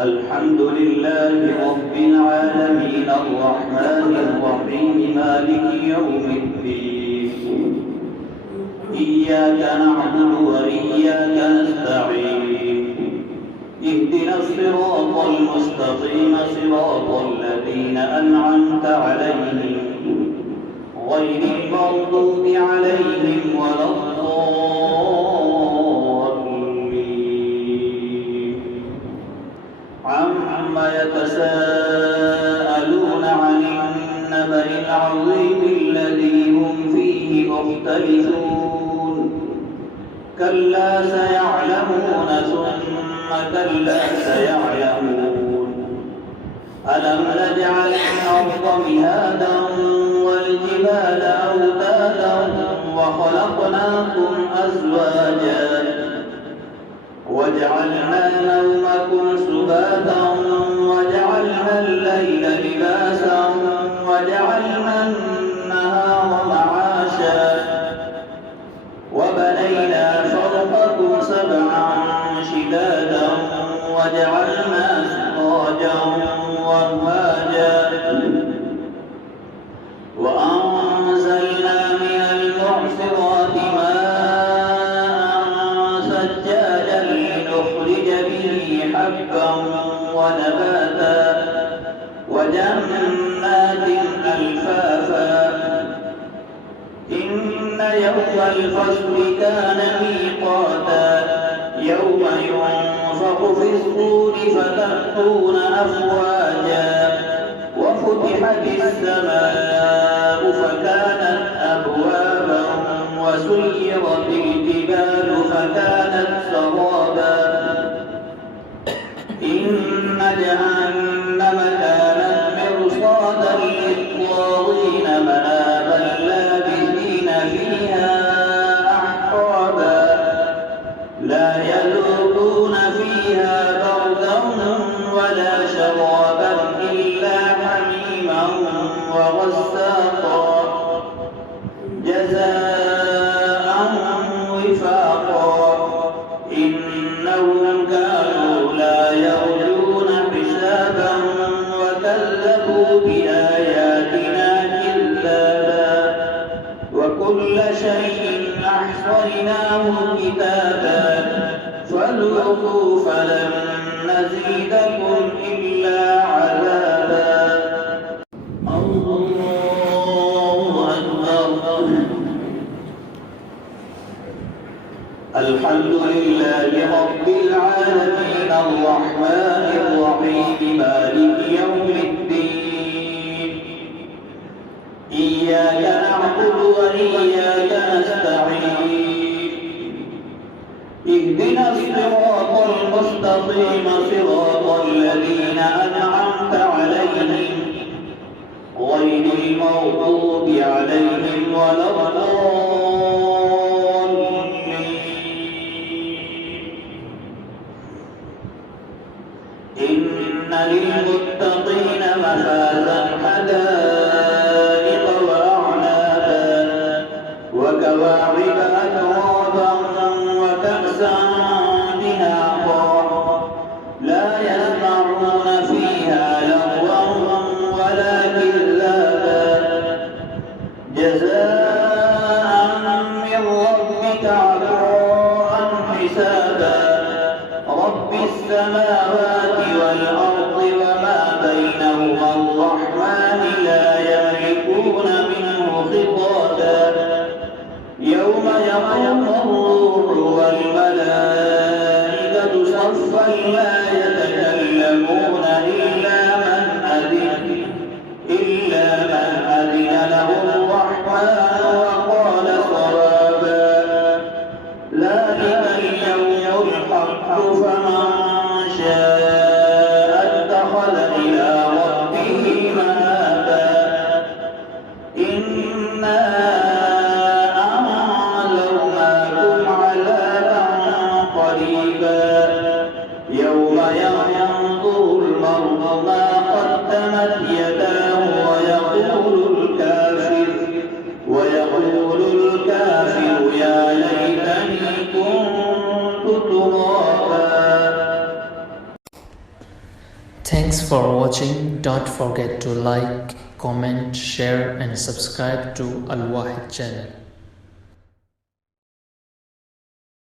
الحمد لله رب العالمين الرحمن الرحيم مالك يوم الدين إياك نعبد وإياك نستعين اهدنا الصراط المستقيم صراط الذين أنعمت عليهم غير المغضوب عليهم ولا الضالين عما يتساءلون عن النبأ العظيم الذي هم فيه مختلفون كلا سيعلمون ثم كلا سيعلمون ألم نجعل الأرض مهادا والجبال أوتادا وخلقناكم أزواجا وجعلنا نومكم سباتا وجعلنا الليل لباسا وجعلنا النهار معاشا وبنينا فوقكم سبعا شدادا وجعلنا سراجا وهاجا وأنزلنا من المعصرات ماء ثجاجا لنخرج به حبا ونباتا وجنات ألفافا إن يوم الفصل كان ميقاتا يوم ينفخ في الصور فتأتون أفواجا وفتحت السماء فكانت أبوابا وسيرت الجبال فكانت سرابا إن جهنم كانت مرصادا للطاغين مآبا لابثين فيها أحقابا لا يذوقون فيها بردا ولا شرابا إلا حميما وغساقا جزاء وفاقا إنهم كانوا لا يرجون حسابا وكذبوا بآياتنا كذابا وكل شيء أحصيناه كتابا فذوقوا فلن نزيدكم إلا عذابا الله أكبر الحمد لله رب العالمين الرحمن الرحيم مالك يوم الدين إياك نعبد وإياك نستعين اهدنا الصراط المستقيم صراط الذين أنعمت عليهم غير المغضوب عليهم ولا الضالين إن للمتقين مفازا حدائق وأعنابا وكواعب أترابا وكأسا دهاقا لا يسمعون فيها لغوا ولا كذابا جزاء من ربك عطاء حسابا رب السماوات والأرض وما بينهما الرحمن لا يملكون منه خطابا يوم يقوم الروح والملائكة صفا لا يتكلمون إلا من أذن له الرحمن وقال صوابا ذلك اليوم الحق فمن شاء اتخذ إلى ربه مآبا إنا أنذرناكم عذابا قريبا يوم ينظر المرء ما قدمت يداه ويقول الكافر يا ليتني كنت ترابا Thanks for watching. Don't forget to like, comment, share and subscribe to Al Wahid channel.